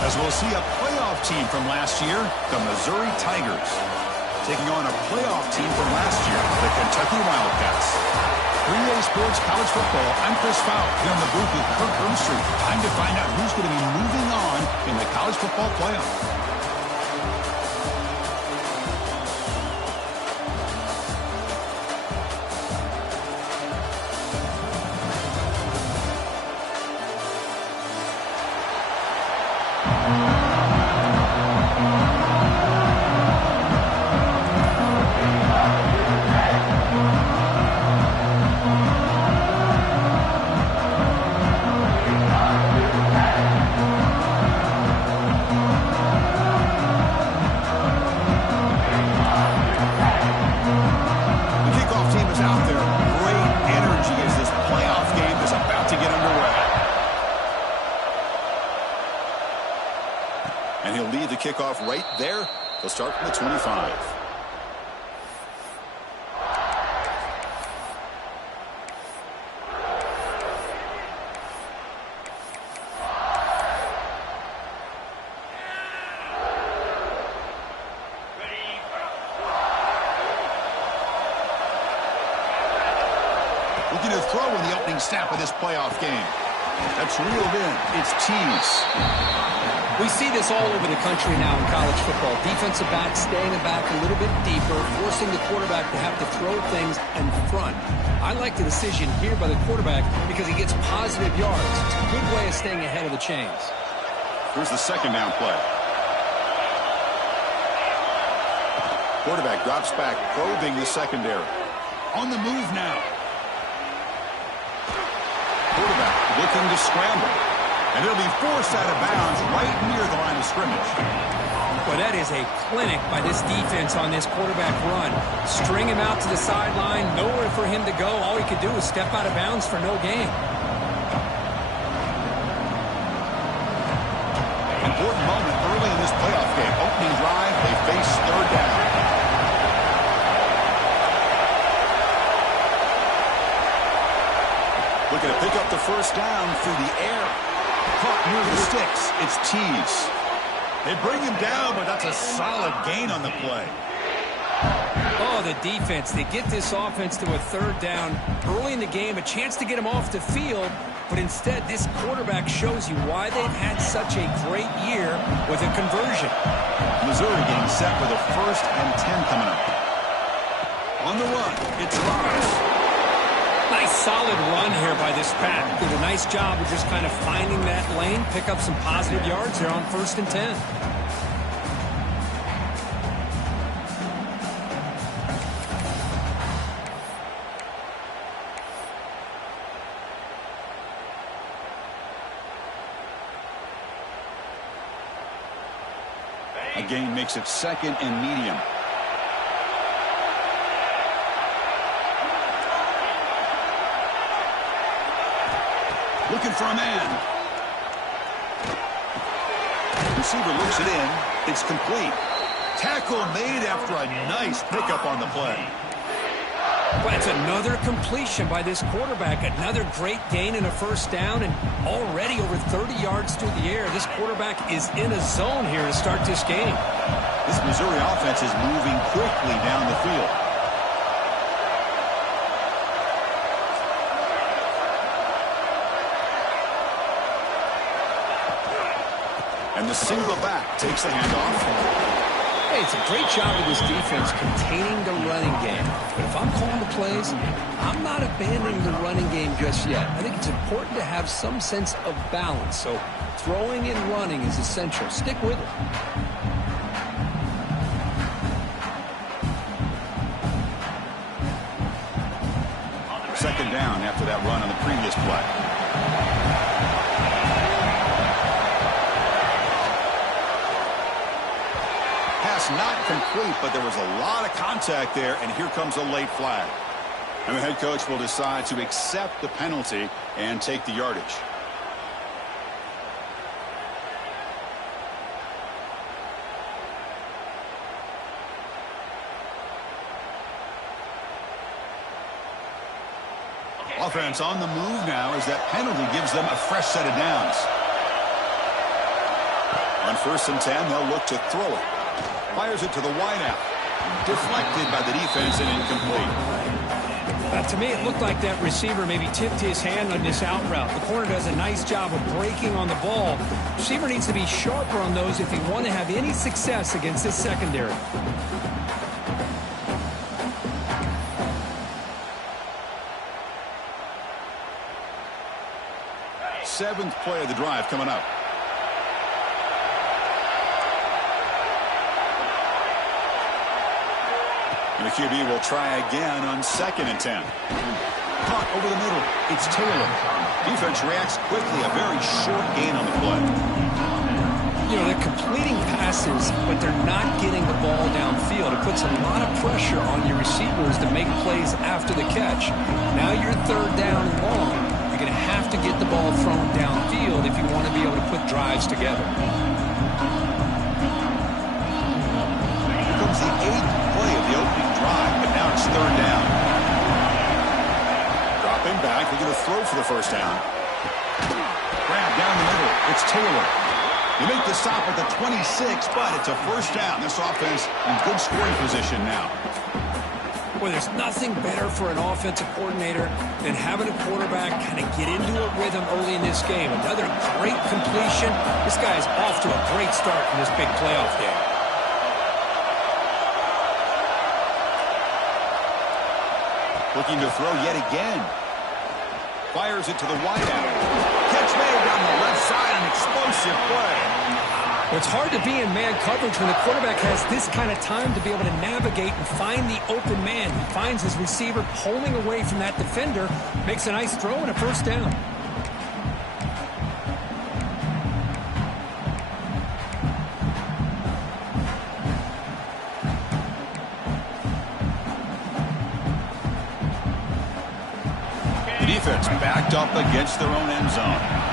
As we'll see a playoff team from last year, the Missouri Tigers, taking on a playoff team from last year, the Kentucky Wildcats. 3A Sports College Football, I'm Chris Fowler here in the booth with Kirk Hermstreet. Time to find out who's going to be moving on in the college football playoff. And he'll lead the kickoff right there. He'll start from the 25. Looking to throw in the opening snap of this playoff game. That's reeled in. It's tees. We see this all over the country now in college football. Defensive backs staying back a little bit deeper, forcing the quarterback to have to throw things in front. I like the decision here by the quarterback because he gets positive yards. It's a good way of staying ahead of the chains. Here's the second down play. Quarterback drops back, probing the secondary. On the move now. Quarterback looking to scramble. And he'll be forced out of bounds right near the line of scrimmage. Well, that is a clinic by this defense on this quarterback run. String him out to the sideline, nowhere for him to go. All he could do was step out of bounds for no gain. Important moment early in this playoff game. Opening drive, they face third down. Looking to pick up the first down through the air. Caught near the sticks. It's tees. They bring him down, but that's a solid gain on the play. Oh, the defense. They get this offense to a third down early in the game, a chance to get him off the field, but instead this quarterback shows you why they've had such a great year with a conversion. Missouri getting set with a 1st and 10 coming up. On the run, it's Roberts. Nice solid run here by this pack. Did a nice job of just kind of finding that lane, pick up some positive yards there on 1st and 10. A gain makes it 2nd and medium. Looking for a man. Receiver looks it in. It's complete. Tackle made after a nice pickup on the play. Well, it's another completion by this quarterback. Another great gain in a 1st down, and already over 30 yards through the air. This quarterback is in a zone here to start this game. This Missouri offense is moving quickly down the field. And the single back takes the handoff. Hey, it's a great job of this defense containing the running game. But if I'm calling the plays, I'm not abandoning the running game just yet. I think it's important to have some sense of balance. So throwing and running is essential. Stick with it. 2nd down after that run on the previous play. Not complete, but there was a lot of contact there, and here comes a late flag. And the head coach will decide to accept the penalty and take the yardage. Offense on the move now as that penalty gives them a fresh set of downs. On 1st and 10, they'll look to throw it. Fires it to the wideout. Deflected by the defense and incomplete. To me, it looked like that receiver maybe tipped his hand on this out route. The corner does a nice job of breaking on the ball. Receiver needs to be sharper on those if he want to have any success against this secondary. Seventh play of the drive coming up. And the QB will try again on 2nd and 10. Caught over the middle. It's Taylor. Defense reacts quickly. A very short gain on the play. You know, they're completing passes, but they're not getting the ball downfield. It puts a lot of pressure on your receivers to make plays after the catch. Now you're 3rd down and long. You're going to have to get the ball thrown downfield if you want to be able to put drives together. Here comes the 8th play of the opening drive, but now it's 3rd down. Dropping back, they're going to throw for the 1st down. Grab down the middle. It's Taylor. They make the stop at the 26, but it's a 1st down. This offense in good scoring position now. Well, there's nothing better for an offensive coordinator than having a quarterback kind of get into a rhythm early in this game. Another great completion. This guy is off to a great start in this big playoff game. Looking to throw yet again. Fires it to the wideout. Catch made down the left side, an explosive play. Well, it's hard to be in man coverage when the quarterback has this kind of time to be able to navigate and find the open man. He finds his receiver pulling away from that defender, makes a nice throw and a 1st down. The defense backed up against their own end zone.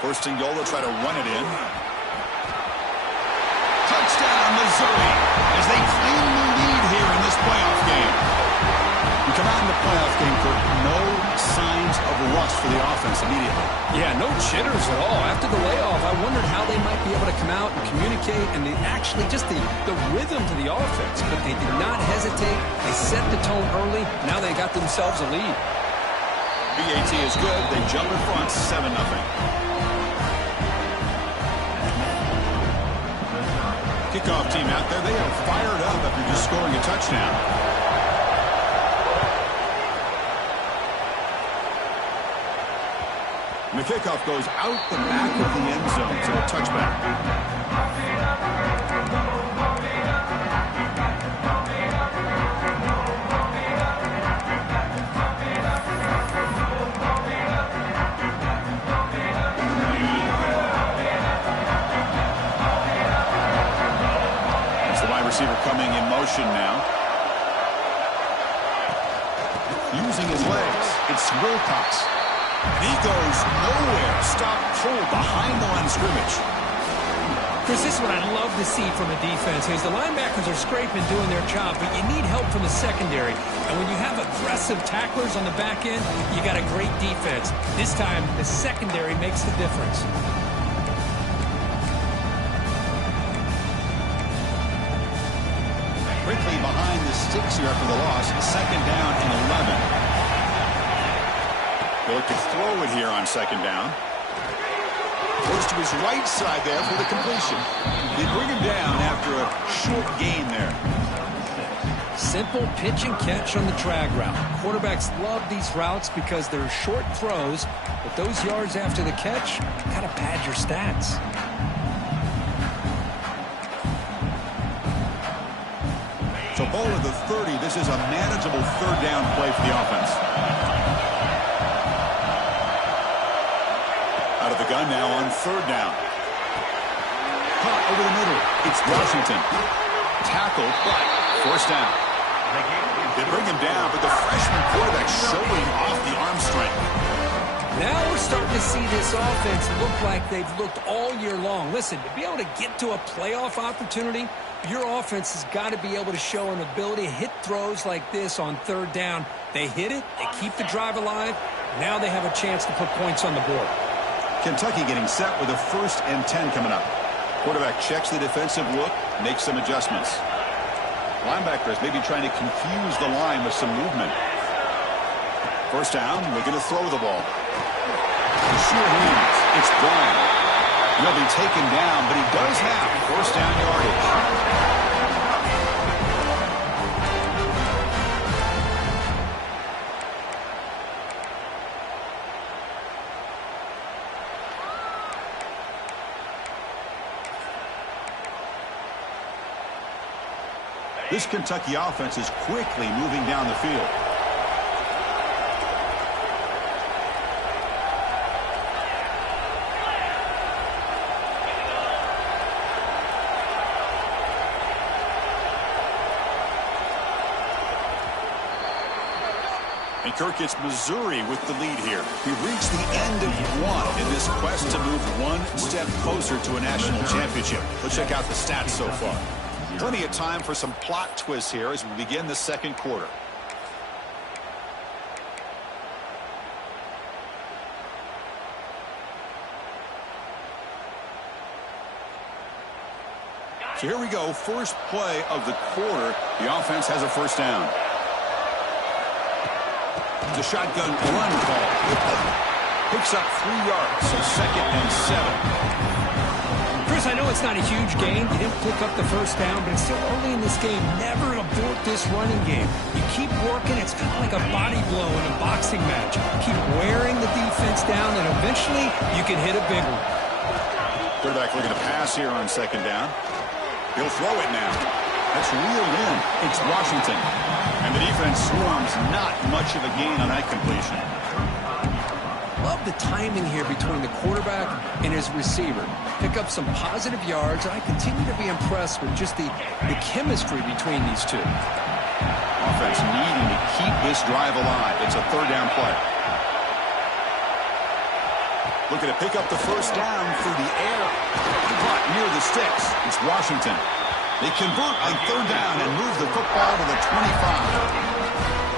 First and goal, they'll try to run it in. Touchdown, Missouri, as they claim the lead here in this playoff game. We come out in the playoff game for no signs of rust for the offense immediately. Yeah, no jitters at all. After the layoff, I wondered how they might be able to come out and communicate and actually just the rhythm to the offense. But they did not hesitate. They set the tone early. Now they got themselves a lead. BAT is good. They jump in front 7-0. Kickoff team out there, they are fired up after just scoring a touchdown. And the kickoff goes out the back of the end zone, so a touchback. Receiver coming in motion now. Using his legs, it's Wilcox. And he goes nowhere. Stop cold behind the line of scrimmage. Chris, this is what I love to see from a defense is the linebackers are scraping, doing their job, but you need help from the secondary. And when you have aggressive tacklers on the back end, you got a great defense. This time, the secondary makes the difference. Quickly behind the sticks here after the loss. 2nd down and 11. They look to throw it here on 2nd down. Goes to his right side there for the completion. They bring him down after a short gain there. Simple pitch and catch on the drag route. Quarterbacks love these routes because they're short throws, but those yards after the catch kind of pad your stats. So ball at the 30. This is a manageable 3rd down play for the offense. Out of the gun now on 3rd down. Caught over the middle. It's Washington. Tackled, but 1st down. They bring him down, but the freshman quarterback showing off the arm strength. Now we're starting to see this offense look like they've looked all year long. Listen, to be able to get to a playoff opportunity, your offense has got to be able to show an ability to hit throws like this on third down. They hit it, they keep the drive alive. Now they have a chance to put points on the board. Kentucky getting set with a 1st and 10 coming up. Quarterback checks the defensive look, makes some adjustments. Linebackers maybe trying to confuse the line with some movement. 1st down, looking to throw the ball. Sure hands. It's Brown. He'll be taken down, but he does have 1st down yardage. This Kentucky offense is quickly moving down the field. And Kirk, it's Missouri with the lead here. We've reached the end of one in this quest to move one step closer to a national championship. Let's check out the stats so far. Plenty of time for some plot twists here as we begin the second quarter. So here we go. First play of the quarter. The offense has a 1st down. It's a shotgun run call. Picks up 3 yards, so 2nd and 7. Chris, I know it's not a huge gain. You didn't pick up the 1st down, but it's still early in this game. Never abort this running game. You keep working. It's kind of like a body blow in a boxing match. Keep wearing the defense down, and eventually you can hit a big one. Quarterback looking to pass here on 2nd down. He'll throw it now. That's reeled in. It's Washington. And the defense swarms. Not much of a gain on that completion. Love the timing here between the quarterback and his receiver. Pick up some positive yards, and I continue to be impressed with just the chemistry between these two. Offense needing to keep this drive alive. It's a 3rd down play. Looking to pick up the 1st down through the air. Caught near the sticks. It's Washington. They convert on 3rd down and move the football to the 25.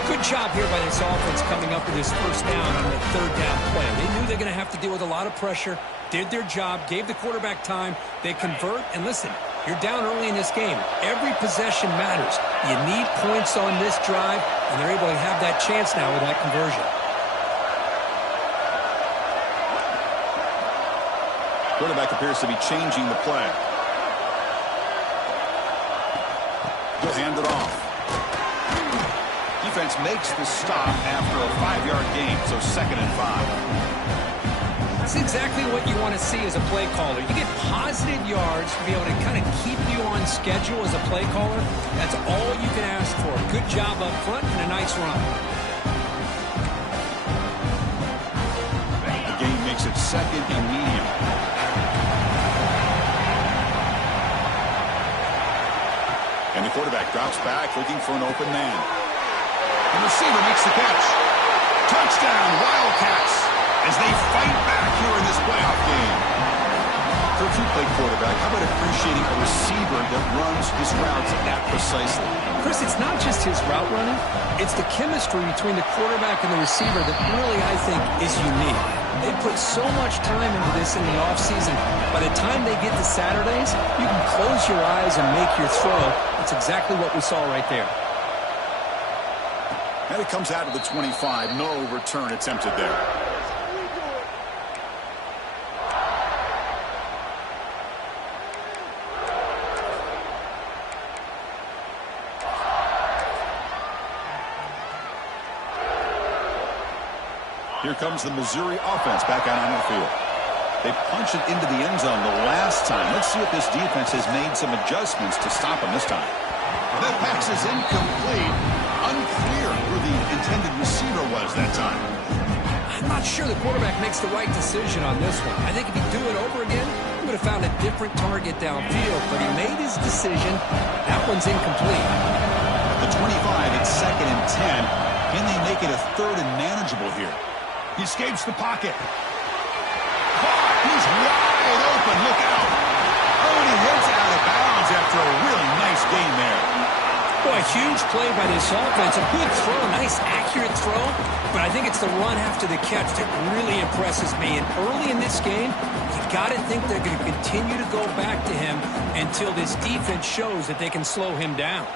Good job here by this offense coming up with this 1st down on the 3rd down play. They knew they're going to have to deal with a lot of pressure, did their job, gave the quarterback time. They convert, and listen, you're down early in this game. Every possession matters. You need points on this drive, and they're able to have that chance now with that conversion. Quarterback appears to be changing the play. He'll hand it off. Defense makes the stop after a 5-yard gain, so 2nd and 5. That's exactly what you want to see as a play caller. You get positive yards to be able to kind of keep you on schedule as a play caller. That's all you can ask for. Good job up front and a nice run. The game makes it 2nd and medium. And the quarterback drops back looking for an open man. The receiver makes the catch. Touchdown, Wildcats, as they fight back here in this playoff game. For if you play quarterback, how about appreciating a receiver that runs his routes that precisely? Chris, it's not just his route running. It's the chemistry between the quarterback and the receiver that really, I think, is unique. They put so much time into this in the offseason. By the time they get to Saturdays, you can close your eyes and make your throw. That's exactly what we saw right there. And it comes out of the 25. No return attempted there. Here comes the Missouri offense back out onto the field. They punched it into the end zone the last time. Let's see if this defense has made some adjustments to stop them this time. That pass is incomplete. Unclear who the intended receiver was that time. I'm not sure the quarterback makes the right decision on this one. I think if he'd do it over again, he would have found a different target downfield. But he made his decision. That one's incomplete. The 25, it's 2nd and 10. Can they make it a 3rd and manageable here? He escapes the pocket. Caught. He's wide open. Look out. Oh, and he heads out of bounds after a really nice gain there. Boy, a huge play by this offense. A good throw, a nice accurate throw. But I think it's the run after the catch that really impresses me. And early in this game, you got to think they're going to continue to go back to him until this defense shows that they can slow him down.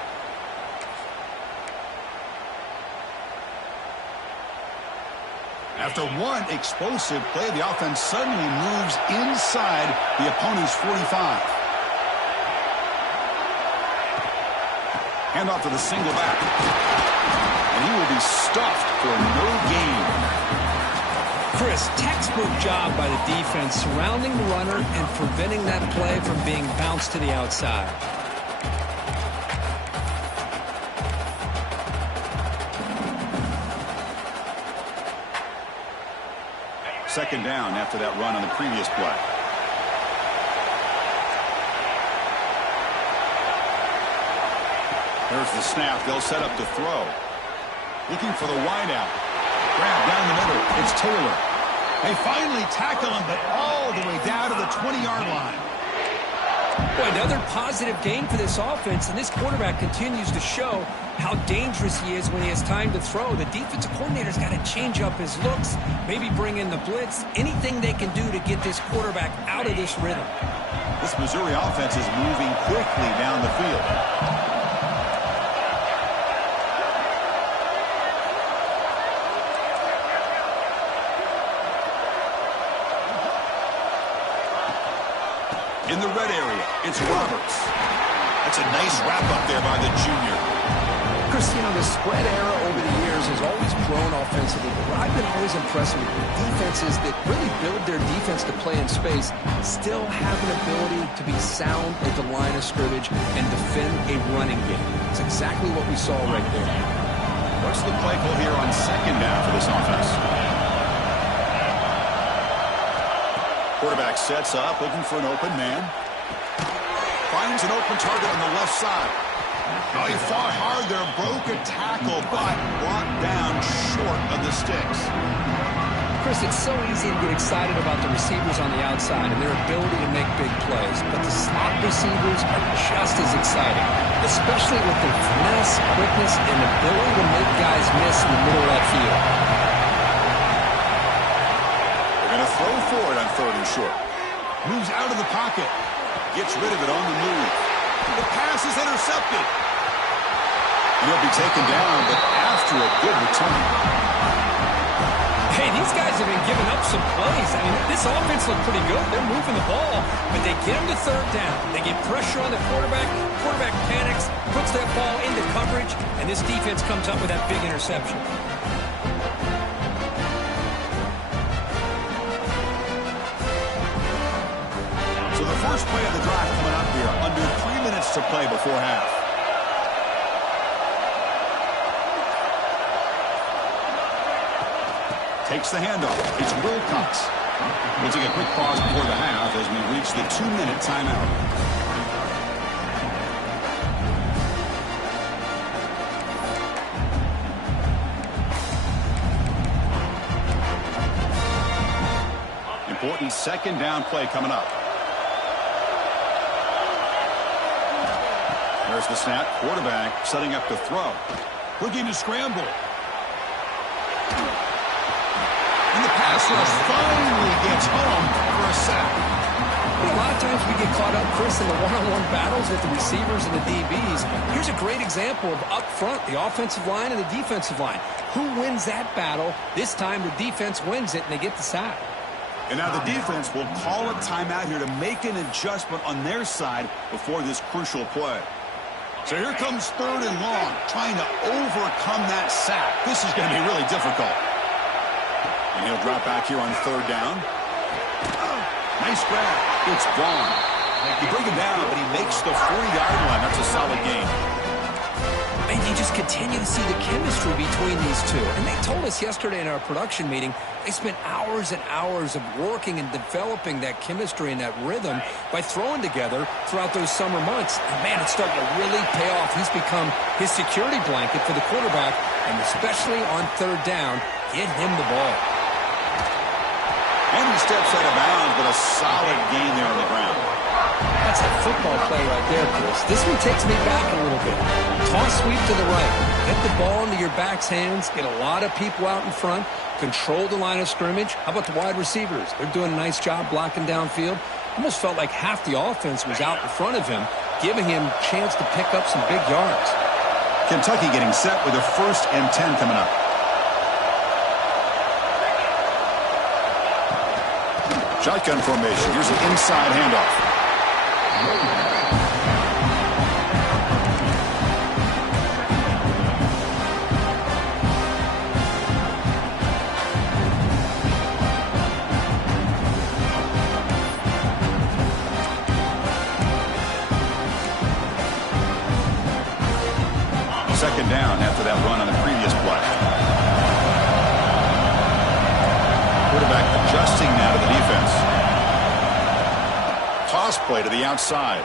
After one explosive play, the offense suddenly moves inside the opponent's 45. Hand off to the single back. And he will be stuffed for no gain. Chris, textbook job by the defense surrounding the runner and preventing that play from being bounced to the outside. Second down after that run on the previous play. There's the snap. They'll set up to throw. Looking for the wideout. Grab down the middle. It's Taylor. They finally tackle him, but all the way down to the 20-yard line. Boy, another positive gain for this offense, and this quarterback continues to show how dangerous he is when he has time to throw. The defensive coordinator's got to change up his looks, maybe bring in the blitz, anything they can do to get this quarterback out of this rhythm. This Missouri offense is moving quickly down the field. In the red area, it's Roberts. That's a nice wrap-up there by the junior. Chris, you know, the spread era over the years has always grown offensively, but I've been always impressed with defenses that really build their defense to play in space, still have an ability to be sound at the line of scrimmage and defend a running game. It's exactly what we saw right there. What's the play call here on second down for this offense? Quarterback sets up, looking for an open man. Finds an open target on the left side. Oh, he fought hard there, broke a tackle, but brought down short of the sticks. Chris, it's so easy to get excited about the receivers on the outside and their ability to make big plays, but the slot receivers are just as exciting, especially with their finesse, quickness, and ability to make guys miss in the middle of that field. Throw for it on third and short. Moves out of the pocket. Gets rid of it on the move. The pass is intercepted. He'll be taken down, but after a good return. Hey, these guys have been giving up some plays. I mean, this offense looked pretty good. They're moving the ball, but they get him to third down. They get pressure on the quarterback. Quarterback panics, puts that ball into coverage, and this defense comes up with that big interception. So the first play of the drive coming up here. Under 3 minutes to play before half. Takes the handoff. It's Wilcox. We'll take a quick pause before the half as we reach the 2-minute timeout. Important second down play coming up. There's the snap. Quarterback setting up to throw. Looking to scramble. And the pass rush finally gets home for a sack. You know, a lot of times we get caught up, Chris, in the one-on-one battles with the receivers and the DBs. Here's a great example of up front, the offensive line and the defensive line. Who wins that battle? This time the defense wins it, and they get the sack. And now the defense will call a timeout here to make an adjustment on their side before this crucial play. So here comes third and long, trying to overcome that sack. This is going to be really difficult. And he'll drop back here on third down. Nice grab. It's gone. You bring him down, but he makes the 40-yard line. That's a solid gain. And you just continue to see the chemistry between these two. And they told us yesterday in our production meeting, they spent hours and hours of working and developing that chemistry and that rhythm by throwing together throughout those summer months. And, man, it's starting to really pay off. He's become his security blanket for the quarterback, and especially on third down, get him the ball. And he steps out of bounds, but a solid gain there on the ground. That's a football play right there, Chris. This one takes me back a little bit. Toss sweep to the right. Get the ball into your back's hands. Get a lot of people out in front. Control the line of scrimmage. How about the wide receivers? They're doing a nice job blocking downfield. Almost felt like half the offense was out in front of him, giving him a chance to pick up some big yards. Kentucky getting set with a 1st and 10 coming up. Shotgun formation. Here's an inside handoff. Second down after that run on the previous play. Quarterback adjusting now to the defense. Toss play to the outside.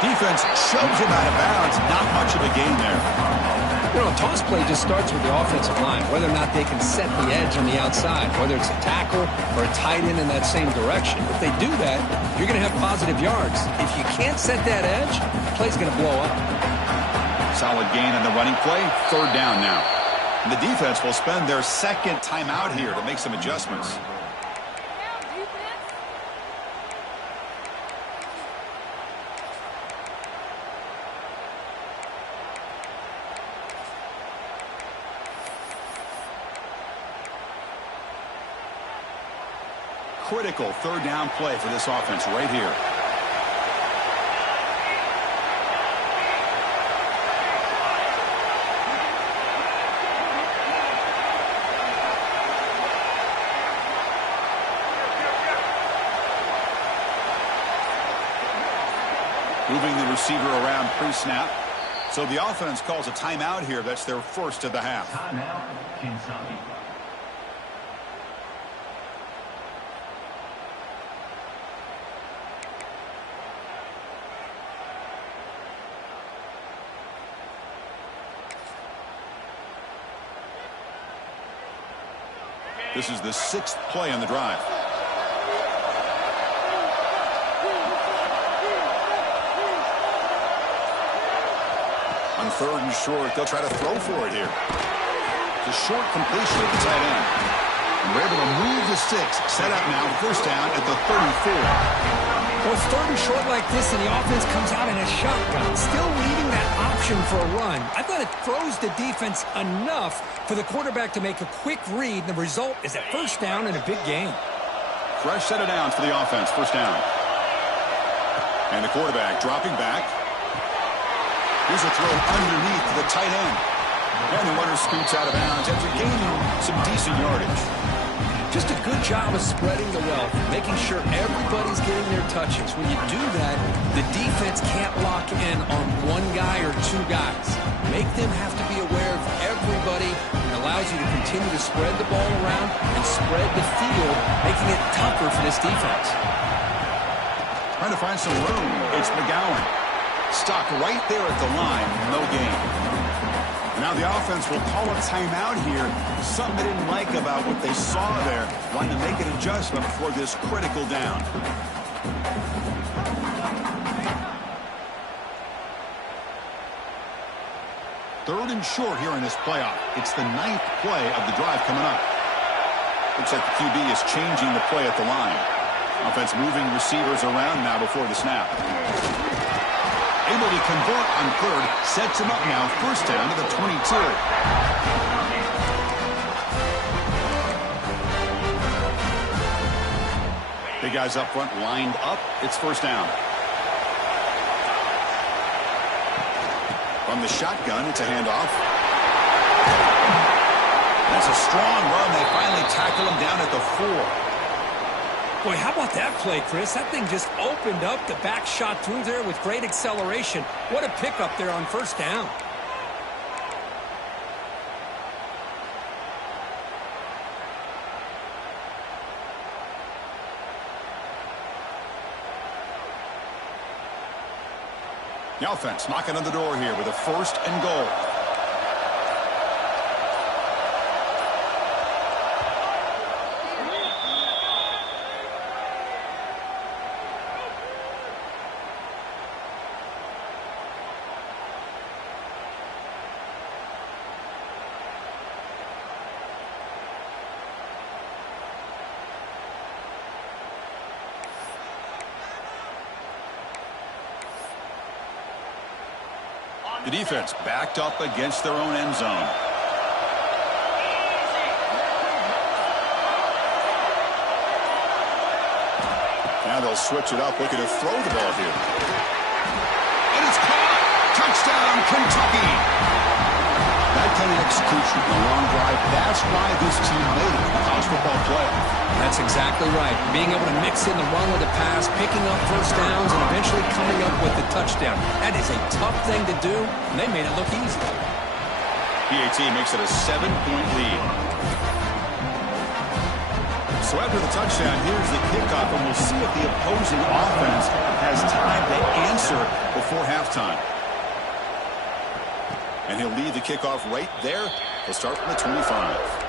Defense shoves him out of bounds. Not much of a gain there. You know, a toss play just starts with the offensive line, whether or not they can set the edge on the outside, whether it's a tackle or a tight end in that same direction. If they do that, you're going to have positive yards. If you can't set that edge, the play's going to blow up. Solid gain on the running play. 3rd down now. And the defense will spend their 2nd timeout here to make some adjustments. Critical 3rd down play for this offense right here. Moving the receiver around pre-snap. So the offense calls a timeout here. That's their 1st of the half. Timeout, Kentucky. This is the 6th play on the drive. On 3rd and short, they'll try to throw for it here. It's a short completion at the tight end. And we're able to move the sticks. Set up now, 1st down at the 34. Well, 3rd and short like this, and the offense comes out in a shotgun, still leaving that option for a run. I thought it throws the defense enough for the quarterback to make a quick read, and the result is a 1st down and a big gain. Fresh set of downs for the offense, 1st down. And the quarterback dropping back. Here's a throw underneath to the tight end. And the runner scoots out of bounds after gaining some decent yardage. Just a good job of spreading the wealth, making sure everybody's getting their touches. When you do that, the defense can't lock in on one guy or 2 guys. Make them have to be aware of everybody. It allows you to continue to spread the ball around and spread the field, making it tougher for this defense. Trying to find some room. It's McGowan. Stuck right there at the line. No gain. Now the offense will call a timeout here. Something they didn't like about what they saw there. Wanting to make an adjustment for this critical down. Third and short here in this playoff. It's the 9th play of the drive coming up. Looks like the QB is changing the play at the line. Offense moving receivers around now before the snap. Able to convert on 3rd. Sets him up now. 1st down to the 22. Big guys up front lined up. It's 1st down. From the shotgun, it's a handoff. That's a strong run. They finally tackle him down at the 4. Boy, how about that play, Chris? That thing just opened up. The back shot through there with great acceleration. What a pickup there on 1st down. The offense knocking on the door here with a 1st and goal. The defense backed up against their own end zone. Now they'll switch it up, looking to throw the ball here. And it's caught! Touchdown, Kentucky! That kind of execution, a long drive, that's why this team made it in the college football playoff. That's exactly right. Being able to mix in the run with the pass, picking up first downs, and eventually coming up with the touchdown. That is a tough thing to do, and they made it look easy. PAT makes it a 7-point lead. So after the touchdown, here's the kickoff, and we'll see if the opposing offense has time to answer before halftime. And he'll lead the kickoff right there. He'll start from the 25.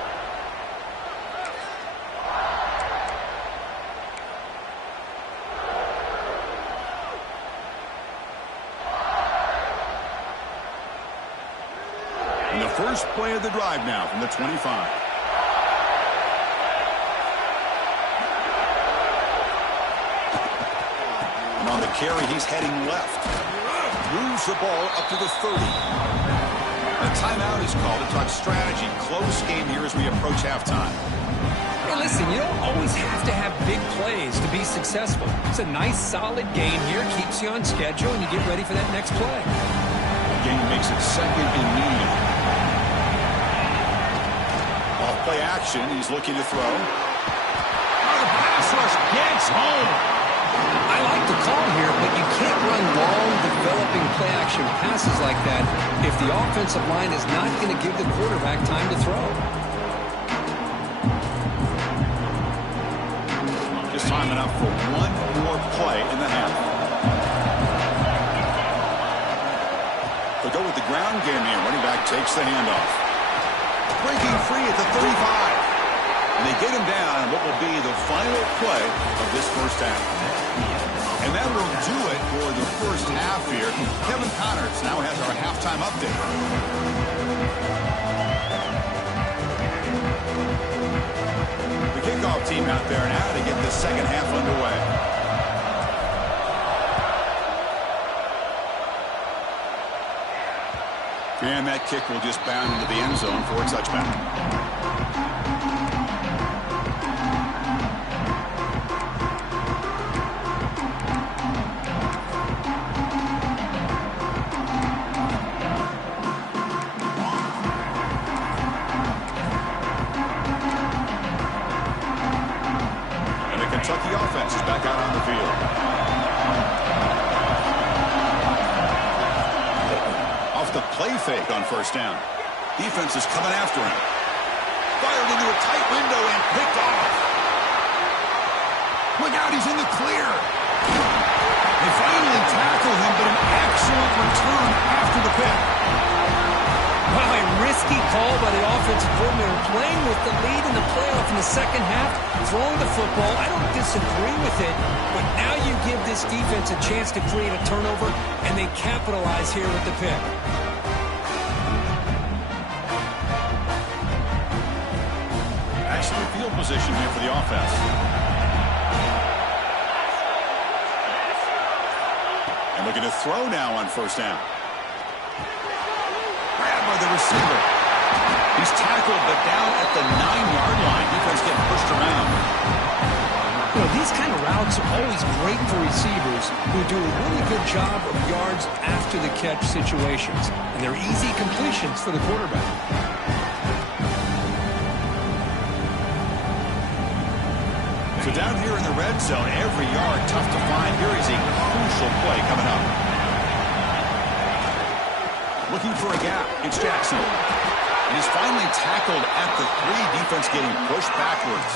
And the first play of the drive now from the 25. And on the carry, he's heading left. Moves the ball up to the 30. A timeout is called to talk strategy. Close game here as we approach halftime. Hey, listen, you don't always have to have big plays to be successful. It's a nice, solid game here. Keeps you on schedule, and you get ready for that next play. Game makes it second and medium. Off play action. He's looking to throw. Oh, the pass rush gets home. I like the call here, but you can't run long, developing play-action passes like that if the offensive line is not going to give the quarterback time to throw. Just time enough for one more play in the half. They'll go with the ground game here. Running back takes the handoff. Breaking free at the 35. And they get him down on what will be the final play of this first half. And that will do it for the first half here. Kevin Connors now has our halftime update. The kickoff team out there now to get the second half underway. And that kick will just bound into the end zone for a touchback. Kentucky offense is back out on the field. Off the play fake on first down. Defense is coming after him. Fired into a tight window and picked off. Look out, he's in the clear. They finally tackle him, but an excellent return after the pick. Wow, a risky call by the offensive coordinator, playing with the lead in the playoff in the second half, throwing the football. I don't disagree with it, but now you give this defense a chance to create a turnover, and they capitalize here with the pick. Excellent field position here for the offense. And looking to throw now on first down. Grabbed by the receiver. He's tackled, but down at the 9-yard line. Defense getting pushed around. You know, these kind of routes are always great for receivers who do a really good job of yards after the catch situations. And they're easy completions for the quarterback. So down here in the red zone, every yard tough to find. Here is a crucial play coming up. Looking for a gap. It's Jackson. And he's finally tackled at the 3. Defense getting pushed backwards.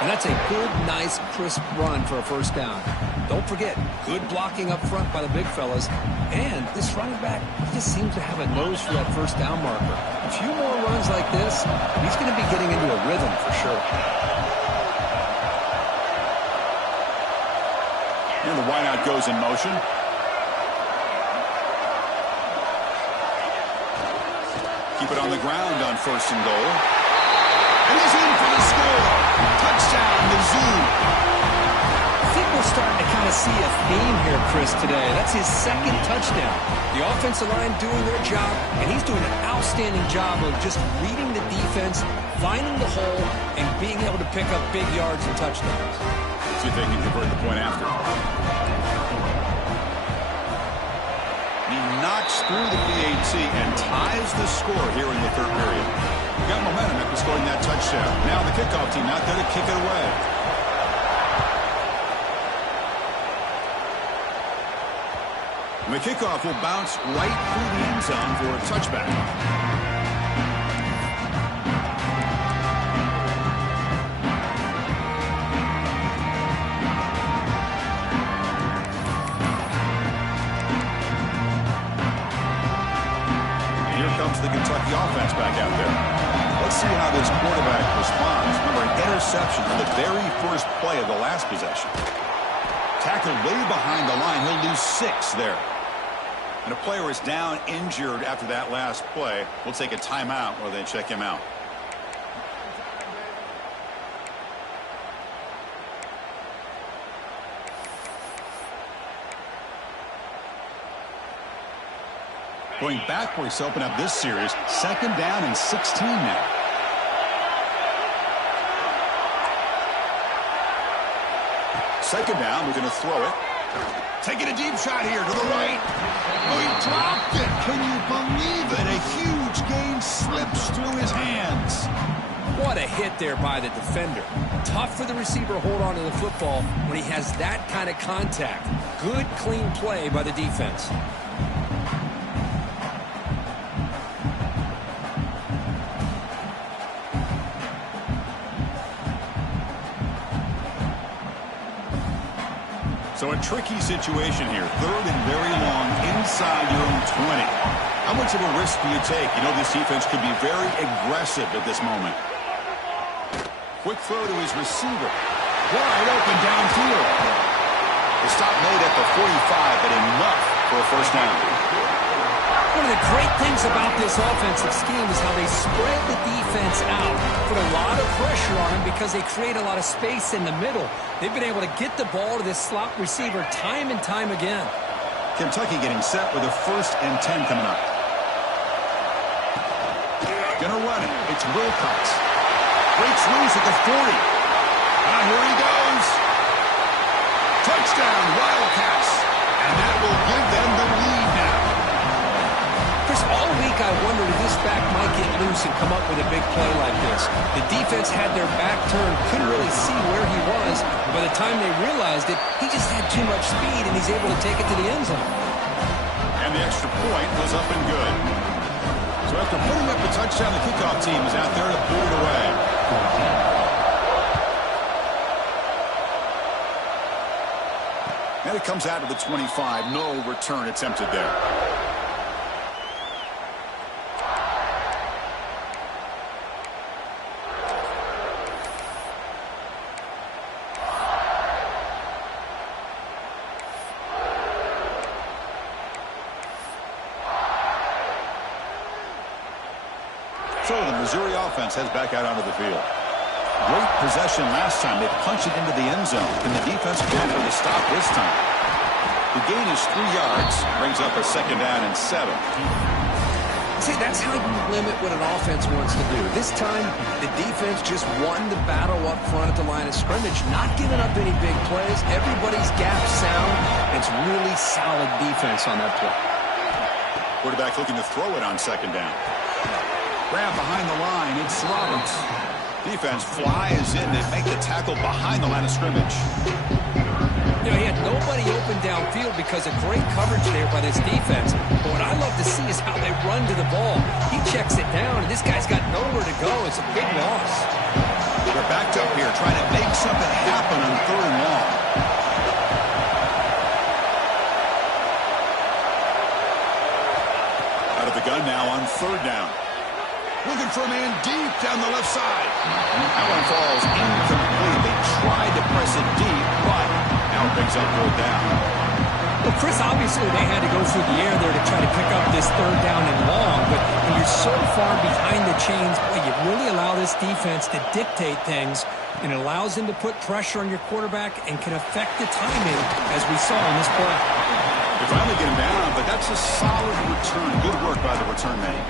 And that's a good, nice, crisp run for a first down. Don't forget, good blocking up front by the big fellas. And this running back just seems to have a nose for that first down marker. A few more runs like this, he's going to be getting into a rhythm for sure. And the wideout goes in motion. Keep it on the ground on first and goal. And he's in for the score. Touchdown, Mizzou. I think we're starting to kind of see a theme here, Chris, today. That's his second touchdown. The offensive line doing their job, and he's doing an outstanding job of just reading the defense, finding the hole, and being able to pick up big yards and touchdowns. See if they can convert the point after. He knocks through the PAT and ties the score here in the third period. We got momentum after scoring that touchdown. Now the kickoff team out there to kick it away. And the kickoff will bounce right through the end zone for a touchback. And here comes the Kentucky offense back out there. Let's see how this quarterback responds. Remember, an interception on the very first play of the last possession. Tackled way behind the line. He'll lose 6 there. And a player is down injured after that last play. We'll take a timeout while they check him out. Going backwards to open up this series. 2nd down and 16 now. Second down, we're going to throw it. Taking a deep shot here to the right. Oh, he dropped it. Can you believe it? A huge gain slips through his hands. What a hit there by the defender. Tough for the receiver to hold on to the football when he has that kind of contact. Good, clean play by the defense. So a tricky situation here. 3rd and very long inside your own 20. How much of a risk do you take? You know this defense could be very aggressive at this moment. Quick throw to his receiver. Wide open downfield. The stop made at the 45, but enough for a first down. One of the great things about this offensive scheme is how they spread the defense out, put a lot of pressure on them because they create a lot of space in the middle. They've been able to get the ball to this slot receiver time and time again. Kentucky getting set with a 1st and 10 coming up. Gonna run it. It's Wilcox. Breaks loose at the 40. Here he goes. Touchdown, Wildcats. And that will give them the lead now. All week I wondered if this back might get loose and come up with a big play like this. The defense had their back turned, couldn't really see where he was. By the time they realized it, he just had too much speed, and he's able to take it to the end zone. And the extra point was up and good. So after putting up the touchdown, the kickoff team is out there to boot it away. And it comes out to the 25. No return attempted there. So the Missouri offense heads back out onto the field. Great possession last time. They punched it into the end zone. Can the defense go for the stop this time? The gain is 3 yards. Brings up a 2nd down and 7. See, that's how you limit what an offense wants to do. This time, the defense just won the battle up front at the line of scrimmage, not giving up any big plays. Everybody's gap sound. It's really solid defense on that play. Quarterback looking to throw it on 2nd down. Grab behind the line. It's Roberts. Defense flies in. They make the tackle behind the line of scrimmage. You know, he had nobody open downfield because of great coverage there by this defense. But what I love to see is how they run to the ball. He checks it down, and this guy's got nowhere to go. It's a big loss. They're backed up here trying to make something happen on 3rd and long. Out of the gun now on 3rd down. Looking for a man deep down the left side. That one falls incomplete. They tried to press it deep, but now it brings up 4th down. Well, Chris, obviously they had to go through the air there to try to pick up this 3rd down and long, but when you're so far behind the chains, boy, you really allow this defense to dictate things, and it allows them to put pressure on your quarterback and can affect the timing, as we saw in this play. They finally get him down, but that's a solid return. Good work by the return man.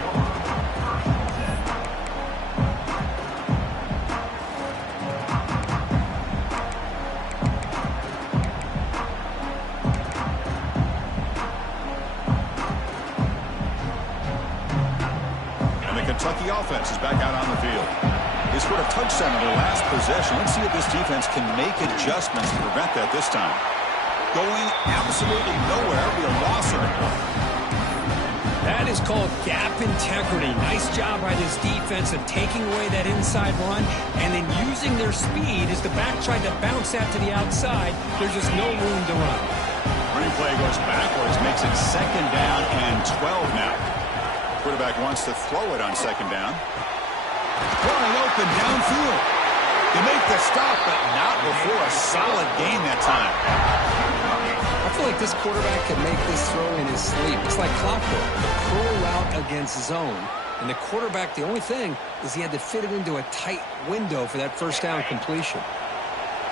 Kentucky offense is back out on the field. They scored a touchdown in their last possession. Let's see if this defense can make adjustments to prevent that this time. Going absolutely nowhere. It'll be a loss of the play. That is called gap integrity. Nice job by this defense of taking away that inside run and then using their speed as the back tried to bounce that to the outside. There's just no room to run. Running play goes backwards, makes it 2nd down and 12 now. Quarterback wants to throw it on 2nd down. Wide open downfield. They make the stop, but not before a solid gain that time. I feel like this quarterback can make this throw in his sleep. It's like clockwork. The curl route against zone. And the quarterback, the only thing is he had to fit it into a tight window for that 1st down completion.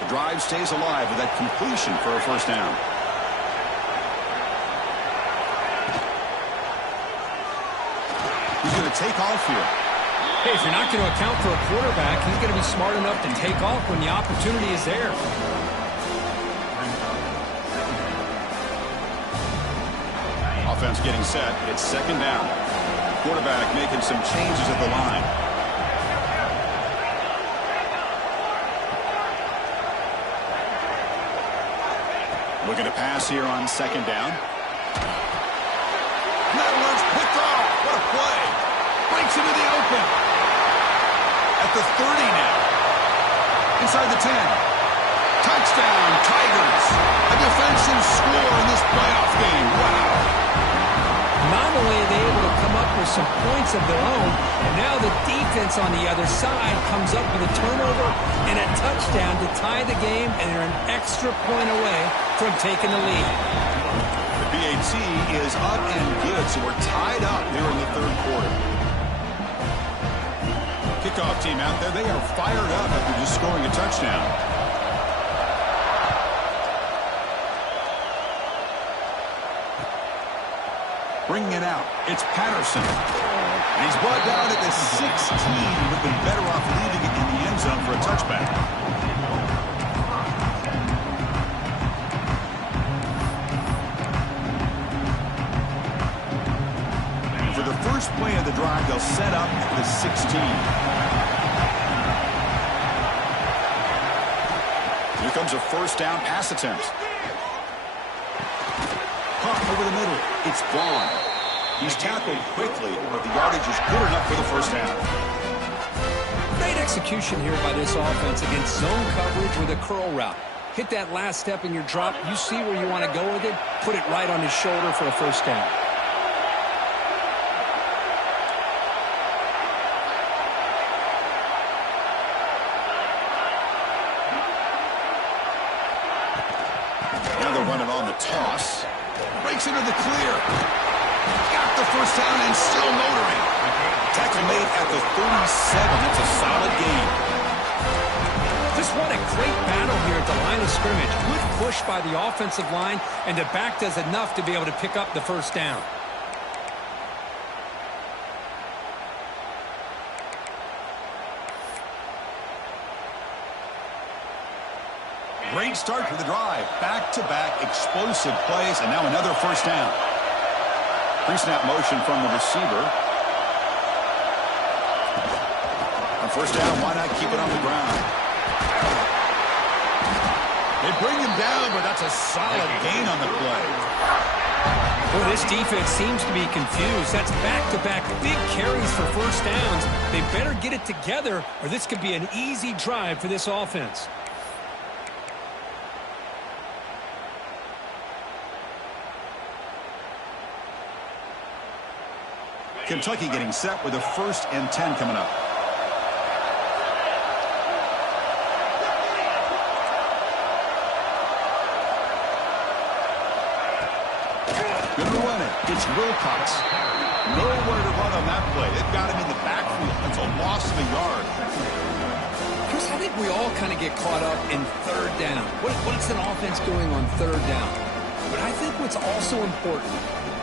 The drive stays alive with that completion for a 1st down. He's going to take off here. Hey, if you're not going to account for a quarterback, he's going to be smart enough to take off when the opportunity is there. Offense getting set. It's 2nd down. Quarterback making some changes at the line. Looking to pass here on 2nd down. Netherlands picked off. What a play. Breaks into the open. At the 30 now. Inside the 10. Touchdown, Tigers. A defensive score in this playoff game. Wow. Not only are they able to come up with some points of their own, and now the defense on the other side comes up with a turnover and a touchdown to tie the game, and they're an extra point away from taking the lead. The BAT is up and good, so we're tied up here in the 3rd quarter. Kickoff team out there, they are fired up after just scoring a touchdown. Bringing it out, it's Patterson. And he's brought down at the 16. He would have been better off leaving it in the end zone for a touchback. For the first play of the drive, they'll set up at the 16. Here comes a 1st down pass attempt. Pump over the middle. It's gone. He's tackled quickly, but the yardage is good enough for the 1st down. Great execution here by this offense against zone coverage with a curl route. Hit that last step in your drop. You see where you want to go with it. Put it right on his shoulder for a 1st down. Now they're running on the toss. Breaks into the clear. Got the 1st down and still motoring. Tackle made at the 37. It's a solid gain. Just what a great battle here at the line of scrimmage. Good push by the offensive line, and the back does enough to be able to pick up the 1st down. Great start to the drive. Back-to-back explosive plays, and now another 1st down. Pre-snap motion from the receiver. On 1st down, why not keep it on the ground? They bring him down, but that's a solid gain on the play. Well, this defense seems to be confused. That's back-to-back big carries for 1st downs. They better get it together, or this could be an easy drive for this offense. Kentucky getting set with a 1st and 10 coming up. Gonna run it. It's Wilcox. Nowhere to run on that play. They've got him in the backfield. That's a loss of a yard. Chris, I think we all kind of get caught up in 3rd down. What's an offense doing on 3rd down? But I think what's also important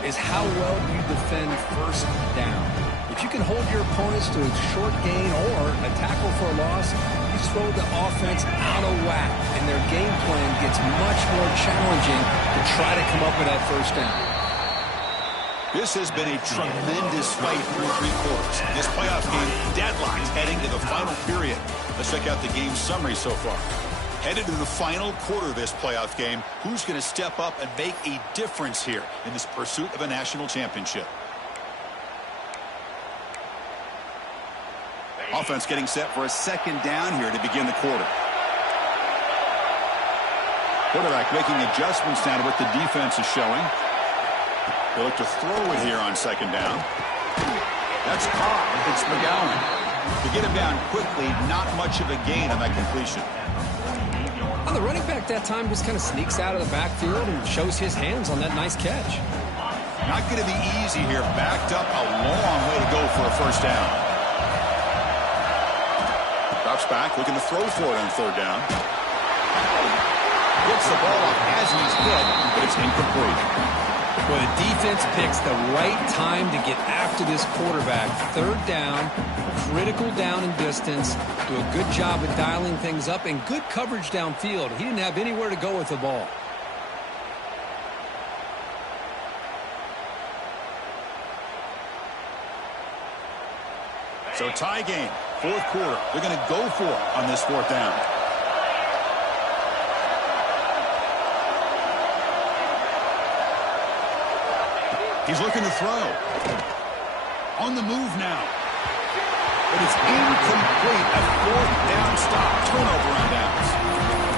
is how well you defend first down. If you can hold your opponents to a short gain or a tackle for a loss, you throw the offense out of whack, and their game plan gets much more challenging to try to come up with that first down. This has been a tremendous fight through 3 quarters. This playoff game deadlocked heading to the final period. Let's check out the game summary so far. Headed to the final quarter of this playoff game, who's going to step up and make a difference here in this pursuit of a national championship? Offense getting set for a second down here to begin the quarter. Quarterback making adjustments down to what the defense is showing. They look to throw it here on second down. That's caught. It's McGowan. To get him down quickly, not much of a gain on that completion. Well, the running back that time just kind of sneaks out of the backfield and shows his hands on that nice catch. Not going to be easy here. Backed up a long way to go for a first down. Drops back, looking to throw for it on third down. Gets the ball up as he's hit, but it's incomplete. Well, the defense picks the right time to get after this quarterback. Third down, critical down and distance. Do a good job of dialing things up and good coverage downfield. He didn't have anywhere to go with the ball. So tie game, fourth quarter. They're going to go for it on this fourth down. He's looking to throw. On the move now. But it's incomplete. A fourth down stop. Turnover on downs.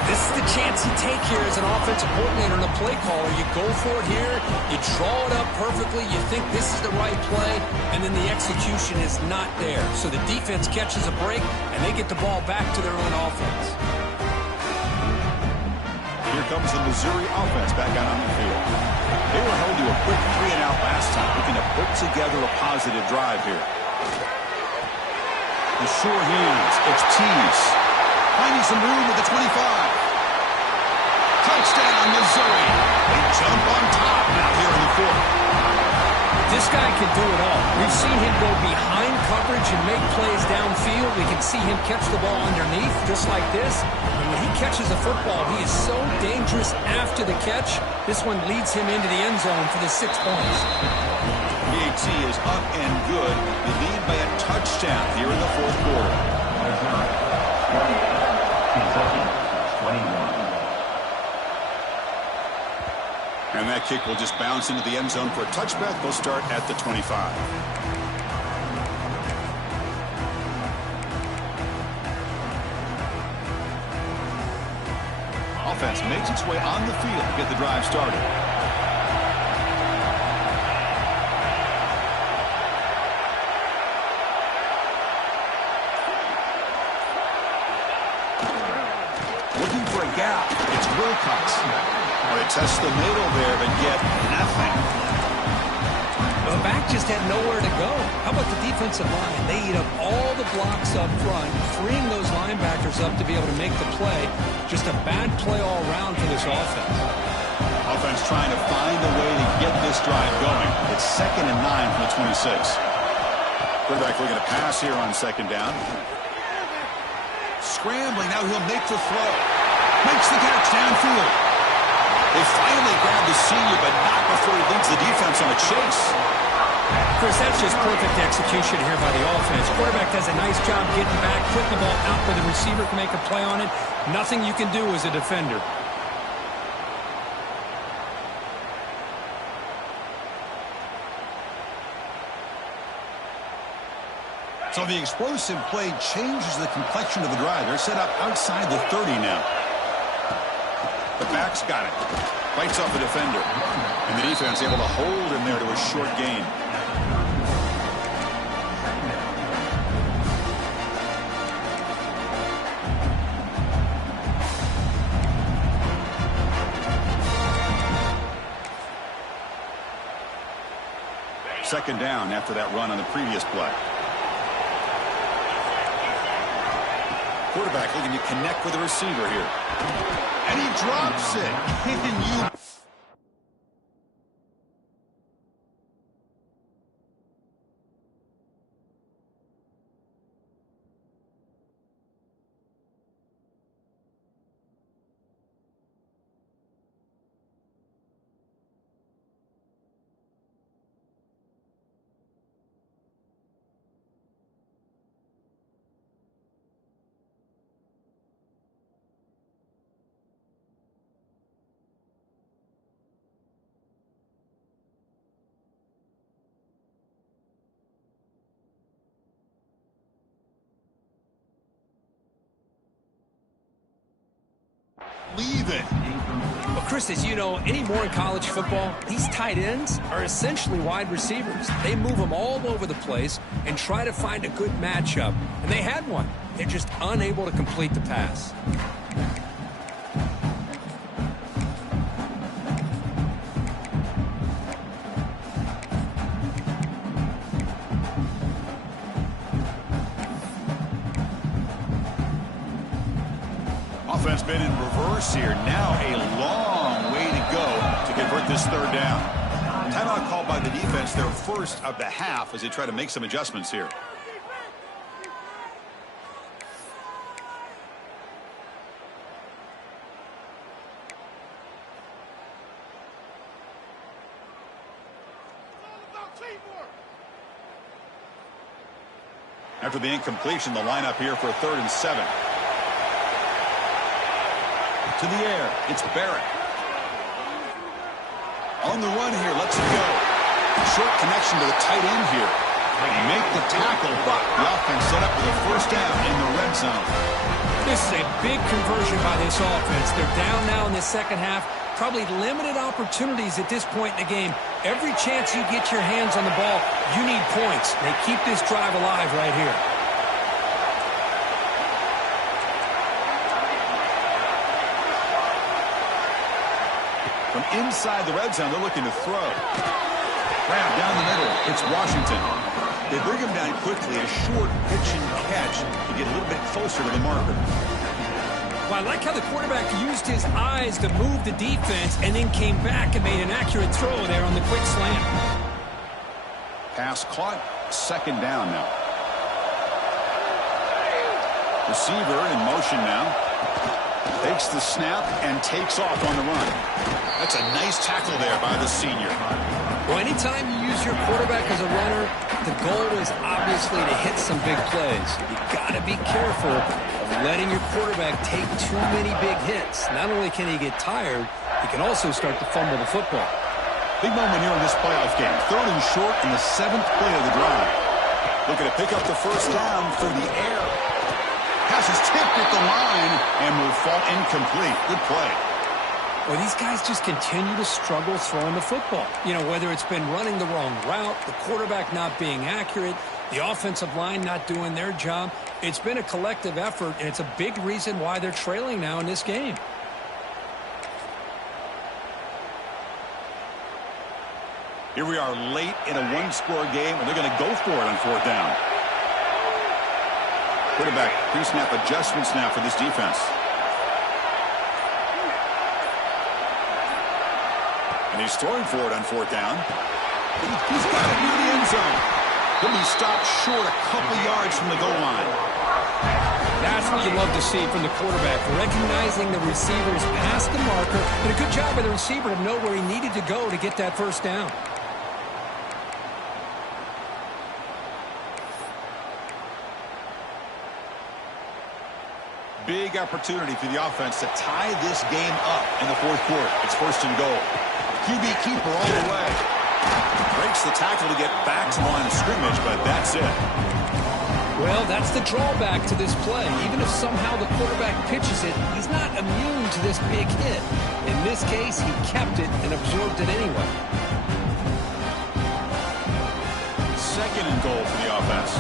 This is the chance you take here as an offensive coordinator and a play caller. You go for it here. You draw it up perfectly. You think this is the right play. And then the execution is not there. So the defense catches a break, and they get the ball back to their own offense. Here comes the Missouri offense back out on the field. They were held to a quick 3-and-out last time, looking to put together a positive drive here. The sure hands, it's Tease. Finding some room at the 25. Touchdown, Missouri. They jump on top now here in the fourth. This guy can do it all. We've seen him go behind coverage and make plays downfield. We can see him catch the ball underneath just like this. And when he catches a football, he is so dangerous after the catch. This one leads him into the end zone for the 6 points. PAT is up and good. They lead by a touchdown here in the fourth quarter. And that kick will just bounce into the end zone for a touchback. They'll start at the 25. Offense makes its way on the field to get the drive started. Looking for a gap. It's Wilcox. Well, they test the middle there, but get nothing. The back just had nowhere to go. How about the defensive line? They eat up all the blocks up front, freeing those linebackers up to be able to make the play. Just a bad play all around for this offense. Offense trying to find a way to get this drive going. It's 2nd and 9 from the 26. Quarterback looking to pass here on second down. Scrambling, now he'll make the throw. Makes the catch downfield. They finally grab the senior, but not before he leads the defense on a chase. Chris, that's just perfect execution here by the offense. Quarterback does a nice job getting back, putting the ball out where the receiver can make a play on it. Nothing you can do as a defender. So the explosive play changes the complexion of the drive. They're set up outside the 30 now. The back's got it. Fights off the defender. And the defense able to hold him there to a short gain. Second down after that run on the previous play. Quarterback looking to connect with the receiver here. And he drops it. Can you leave it. Well, Chris, as you know, anymore in college football, these tight ends are essentially wide receivers. They move them all over the place and try to find a good matchup. And they had one. They're just unable to complete the pass. Offense been in reverse here. Now a long way to go to convert this third down. Timeout called by the defense, their first of the half, as they try to make some adjustments here. After the incompletion, the lineup here for a 3rd and 7. To the air, it's Barrett. On the run here, lets it go. Short connection to the tight end here. Make the tackle, but the offense set up with a first down in the red zone. This is a big conversion by this offense. They're down now in the second half. Probably limited opportunities at this point in the game. Every chance you get your hands on the ball, you need points. They keep this drive alive right here. From inside the red zone, they're looking to throw. Grab down the middle. It's Washington. They bring him down quickly. A short pitch and catch to get a little bit closer to the marker. Well, I like how the quarterback used his eyes to move the defense and then came back and made an accurate throw there on the quick slant. Pass caught. 2nd down now. Receiver in motion now. Takes the snap and takes off on the run. That's a nice tackle there by the senior. Well, anytime you use your quarterback as a runner, the goal is obviously to hit some big plays. You got to be careful of letting your quarterback take too many big hits. Not only can he get tired, he can also start to fumble the football. Big moment here in this playoff game. 3rd and short in the 7th play of the drive. Looking to pick up the first down through the air. Pass is tipped at the line and will fall incomplete. Good play. Well, these guys just continue to struggle throwing the football. You know, whether it's been running the wrong route, the quarterback not being accurate, the offensive line not doing their job. It's been a collective effort, and it's a big reason why they're trailing now in this game. Here we are late in a one-score game, and they're going to go for it on 4th down. Quarterback pre-snap adjustments now for this defense. And he's throwing for it on 4th down. He's got it near the end zone. He'll be stopped short a couple yards from the goal line. That's what you love to see from the quarterback, recognizing the receivers past the marker, and a good job by the receiver to know where he needed to go to get that first down. Big opportunity for the offense to tie this game up in the 4th quarter. It's 1st and goal. QB keeper all the way. Breaks the tackle to get back to the line of scrimmage, but that's it. Well, that's the drawback to this play. Even if somehow the quarterback pitches it, he's not immune to this big hit. In this case, he kept it and absorbed it anyway. 2nd and goal for the offense.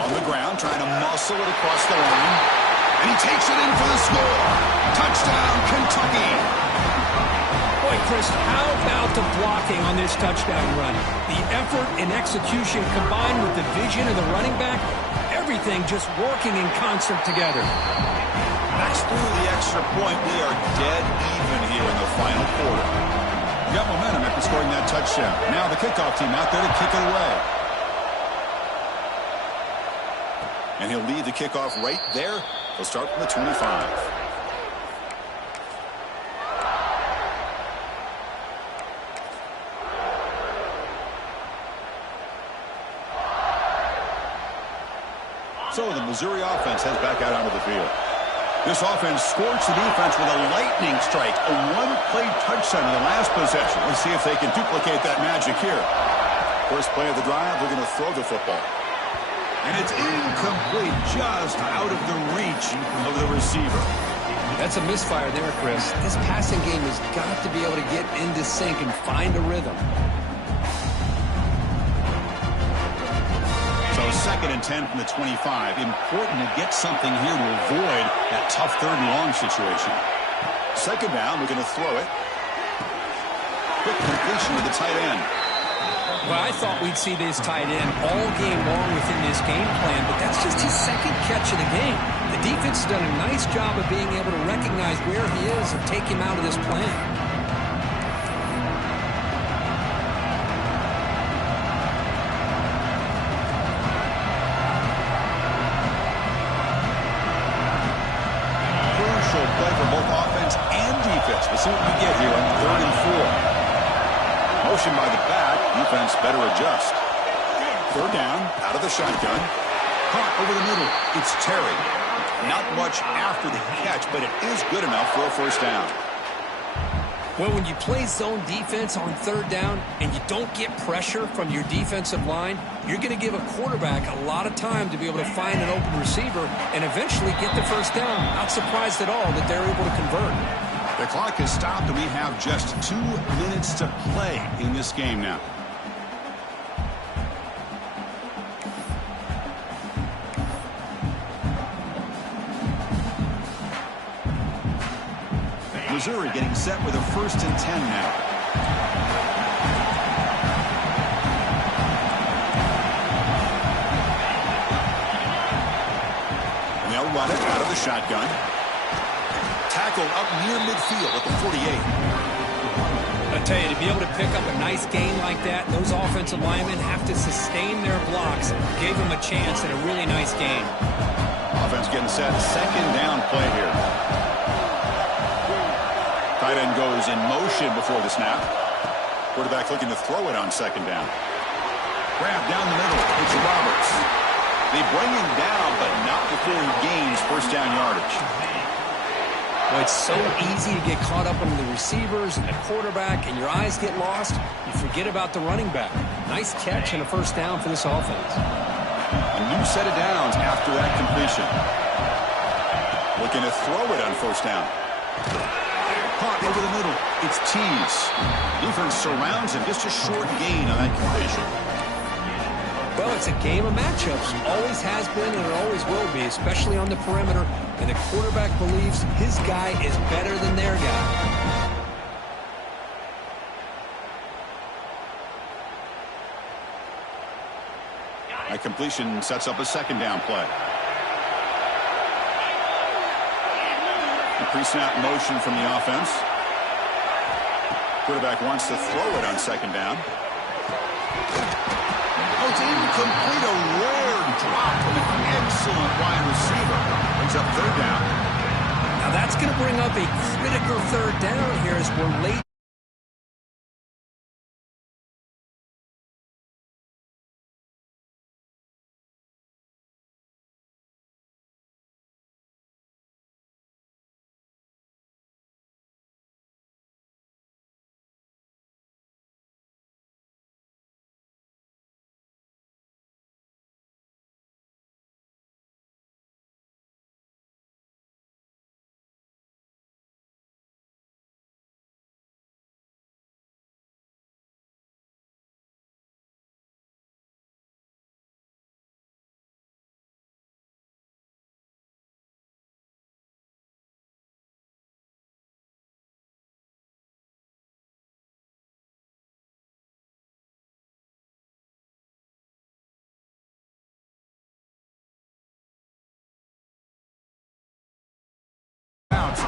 On the ground, trying to muscle it across the line. And he takes it in for the score. Touchdown, Kentucky. Boy, Chris, how about the blocking on this touchdown run? The effort and execution combined with the vision of the running back, everything just working in concert together. Backs through the extra point. We are dead even here in the final quarter. Got momentum after scoring that touchdown. Now the kickoff team out there to kick it away. And he'll lead the kickoff right there. He'll start from the 25. So the Missouri offense heads back out onto the field. This offense scorched the defense with a lightning strike, a one-play touchdown in the last possession. Let's see if they can duplicate that magic here. First play of the drive, they're going to throw the football. And it's incomplete, just out of the reach of the receiver. That's a misfire there, Chris. This passing game has got to be able to get into sync and find a rhythm. So 2nd and 10 from the 25. Important to get something here to avoid that tough 3rd and long situation. 2nd down, we're going to throw it. Quick completion to the tight end. Well, I thought we'd see this tight end all game long within this game plan, but that's just his 2nd catch of the game. The defense has done a nice job of being able to recognize where he is and take him out of this plan. Crucial play for both offense and defense. We'll see what we get here on 3rd and 4. Motion by the back. Defense better adjust. 3rd down, out of the shotgun. Caught over the middle. It's Terry. Not much after the catch, but it is good enough for a 1st down. Well, when you play zone defense on 3rd down and you don't get pressure from your defensive line, you're going to give a quarterback a lot of time to be able to find an open receiver and eventually get the 1st down. Not surprised at all that they're able to convert. The clock has stopped, and we have just 2 minutes to play in this game now. Missouri getting set with a 1st and 10 now. And they'll run it out of the shotgun. Tackled up near midfield at the 48. I tell you, to be able to pick up a nice gain like that, those offensive linemen have to sustain their blocks. Gave them a chance at a really nice gain. Offense getting set. 2nd down play here. Tight end goes in motion before the snap. Quarterback looking to throw it on 2nd down. Grab down the middle. It's Roberts. They bring him down, but not before he gains 1st down yardage. Well, it's so easy to get caught up on the receivers and the quarterback, and your eyes get lost. You forget about the running back. Nice catch and a 1st down for this offense. A new set of downs after that completion. Looking to throw it on 1st down. Caught over the middle. It's Tease. Defense surrounds him. Just a short gain on that completion. Well, it's a game of matchups. Always has been and it always will be, especially on the perimeter. And the quarterback believes his guy is better than their guy. That completion sets up a 2nd down play. The pre-snap motion from the offense. Quarterback wants to throw it on 2nd down. Oh, it's incomplete. A rare drop from an excellent wide receiver. Brings up 3rd down. Now that's going to bring up a critical 3rd down here as we're late.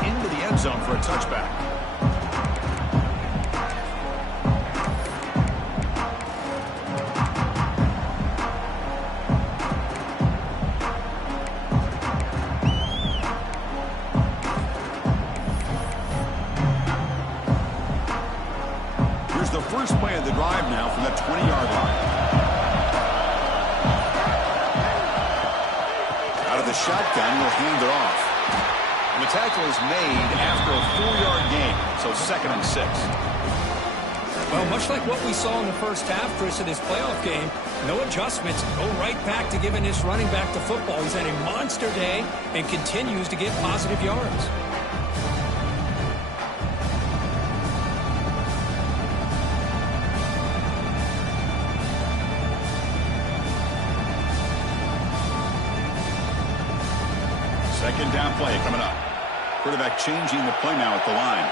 Into the end zone for a touchback. Here's the first play of the drive now from the 20-yard line. Out of the shotgun, will hand it off. And the tackle is made after a 4-yard gain, so 2nd and 6. Well, much like what we saw in the first half, Chris, in this playoff game, no adjustments. Go right back to giving this running back the football. He's had a monster day and continues to get positive yards. Second down play coming up. Quarterback changing the play now at the line.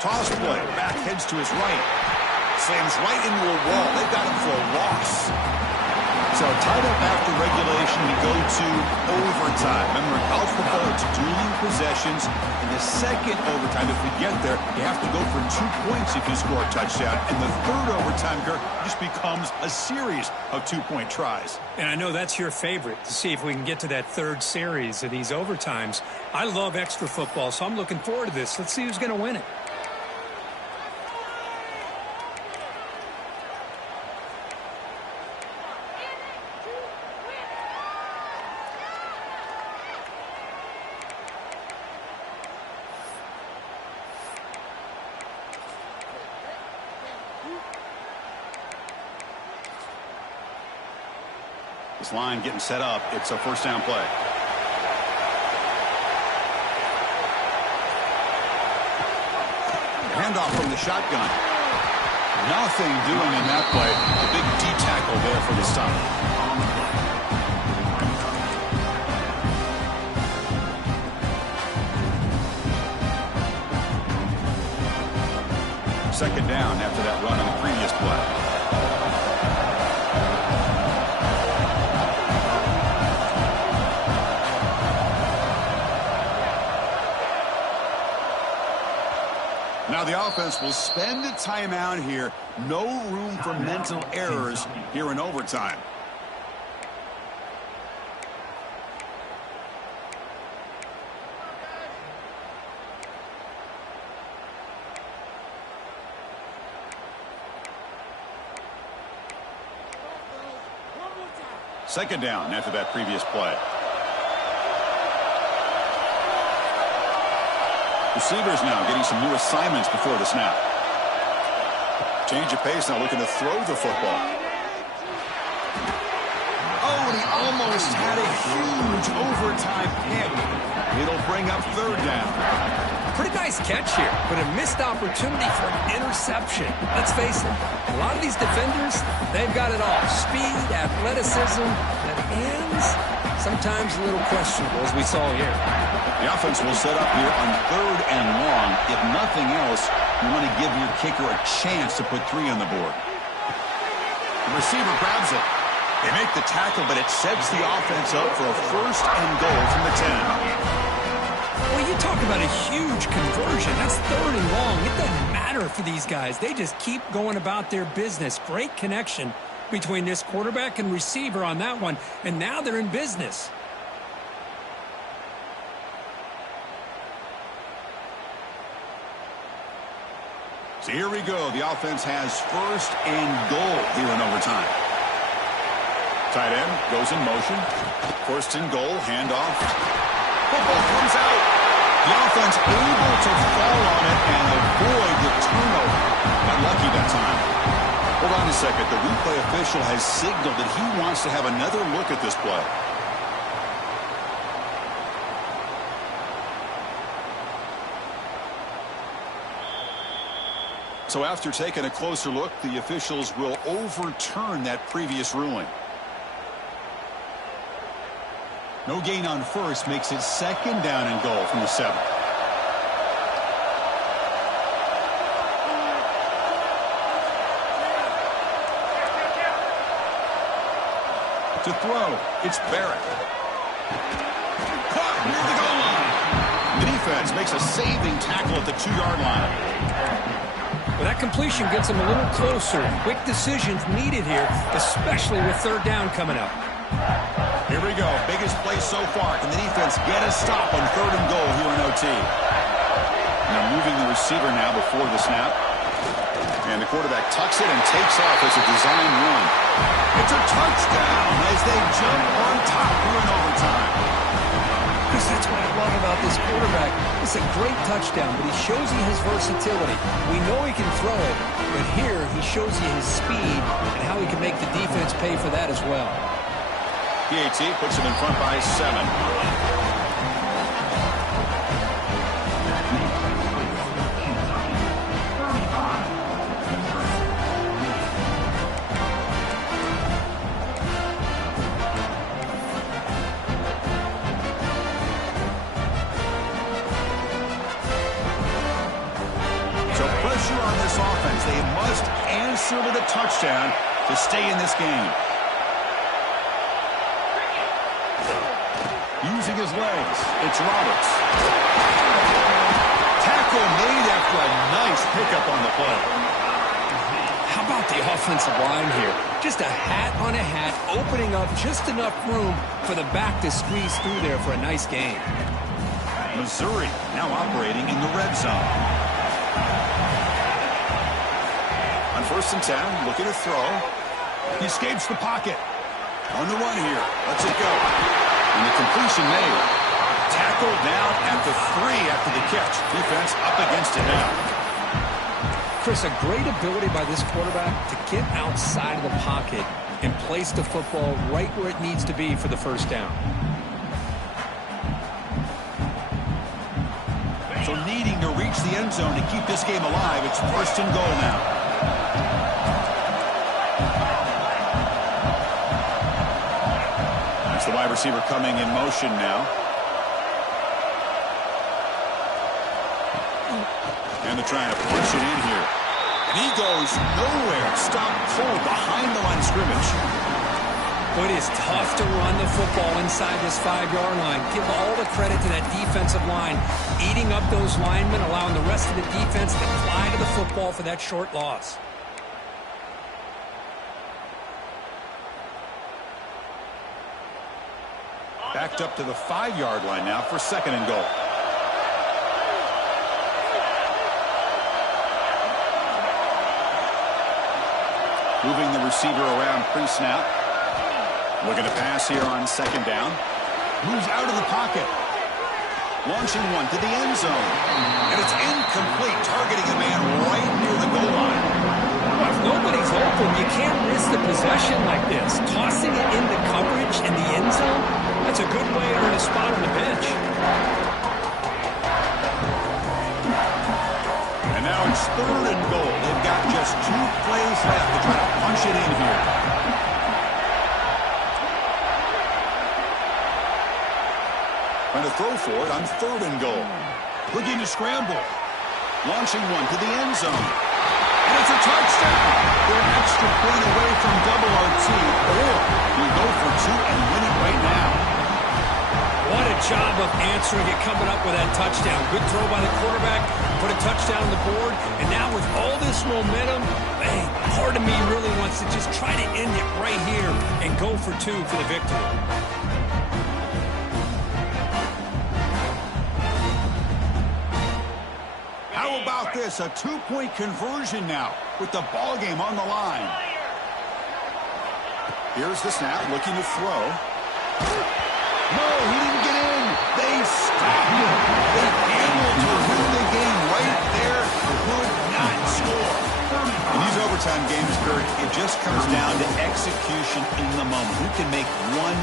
Toss play. Back heads to his right. Slams right into a wall. They've got him for a loss. So tied up after regulation, we go to overtime. Remember, in college football, it's dueling possessions. In the second overtime, if we get there, you have to go for 2 points if you score a touchdown. And the third overtime, Kirk, just becomes a series of 2-point tries. And I know that's your favorite, to see if we can get to that third series of these overtimes. I love extra football, so I'm looking forward to this. Let's see who's going to win it. This line getting set up. It's a first down play. Handoff from the shotgun. Nothing doing in that play. A big D tackle there for the stop. Second down after that run on the previous play. Now the offense will spend a timeout here. No room for mental errors here in overtime. Second down after that previous play. Receivers now getting some new assignments before the snap. Change of pace now, looking to throw the football. Oh, and he almost had a huge overtime pick. It'll bring up third down. Pretty nice catch here, but a missed opportunity for an interception. Let's face it, a lot of these defenders, they've got it all. Speed, athleticism, but hands, sometimes a little questionable, as we saw here. The offense will set up here on third and long. If nothing else, you want to give your kicker a chance to put 3 on the board. The receiver grabs it. They make the tackle, but it sets the offense up for a first and goal from the 10. Well, you talk about a huge conversion. That's third and long. It doesn't matter for these guys. They just keep going about their business. Great connection between this quarterback and receiver on that one, and now they're in business. So here we go. The offense has first and goal here in overtime. Tight end goes in motion. First and goal, handoff. Football comes out. The offense able to fall on it and avoid the turnover. Got lucky that time. Hold on a second. The replay official has signaled that he wants to have another look at this play. So after taking a closer look, the officials will overturn that previous ruling. No gain on first makes it second down and goal from the 7. To throw, it's Barrett. Caught near the goal line. The defense makes a saving tackle at the 2-yard line. Well, that completion gets them a little closer. Quick decisions needed here, especially with third down coming up. Here we go. Biggest play so far. Can the defense get a stop on third and goal here in OT? Now moving the receiver now before the snap. And the quarterback tucks it and takes off as a design run. It's a touchdown as they jump on top here in overtime. Chris, that's what I love about this quarterback. It's a great touchdown, but he shows you his versatility. We know he can throw it, but here he shows you his speed and how he can make the defense pay for that as well. PAT puts him in front by 7. On this offense, they must answer with a touchdown to stay in this game. Using his legs, it's Roberts. Tackle made after a nice pickup on the play. How about the offensive line here? Just a hat on a hat, opening up just enough room for the back to squeeze through there for a nice gain. Missouri now operating in the red zone. On 1st and 10, looking to throw. He escapes the pocket. On the run here. Lets it go. And the completion made. Tackled down at the 3 after the catch. Defense up against it now. Chris, a great ability by this quarterback to get outside of the pocket and place the football right where it needs to be for the first down. So needing to reach the end zone to keep this game alive, it's 1st and goal now. It's the wide receiver coming in motion now. And they're trying to punch it in here. And he goes nowhere. Stop cold behind the line of scrimmage. But it's tough to run the football inside this 5-yard line. Give all the credit to that defensive line, eating up those linemen, allowing the rest of the defense to fly to the football for that short loss. Backed up to the 5-yard line now for 2nd and goal. Moving the receiver around pre-snap. Looking to pass here on 2nd down. Moves out of the pocket. Launching one to the end zone. And it's incomplete, targeting a man right near the goal line. Well, if nobody's open, you can't risk the possession like this. Tossing it into coverage in the end zone, that's a good way to earn a spot on the bench. And now it's 3rd and goal. They've got just 2 plays left to try to punch it in here. Trying to throw for it on 3rd and goal. Looking to scramble. Launching one to the end zone. And it's a touchdown. They're an extra point away from double RT. Or we go for 2 and win it right now. What a job of answering it, coming up with that touchdown. Good throw by the quarterback, put a touchdown on the board, and now with all this momentum, man, part of me really wants to just try to end it right here and go for 2 for the victory. How about this? A 2-point conversion now with the ball game on the line. Here's the snap, looking to throw. No, he didn't get in. They stopped him. They able to win the game right there. Could not score. In these overtime games, Kurt, it just comes down to execution in the moment. Who can make one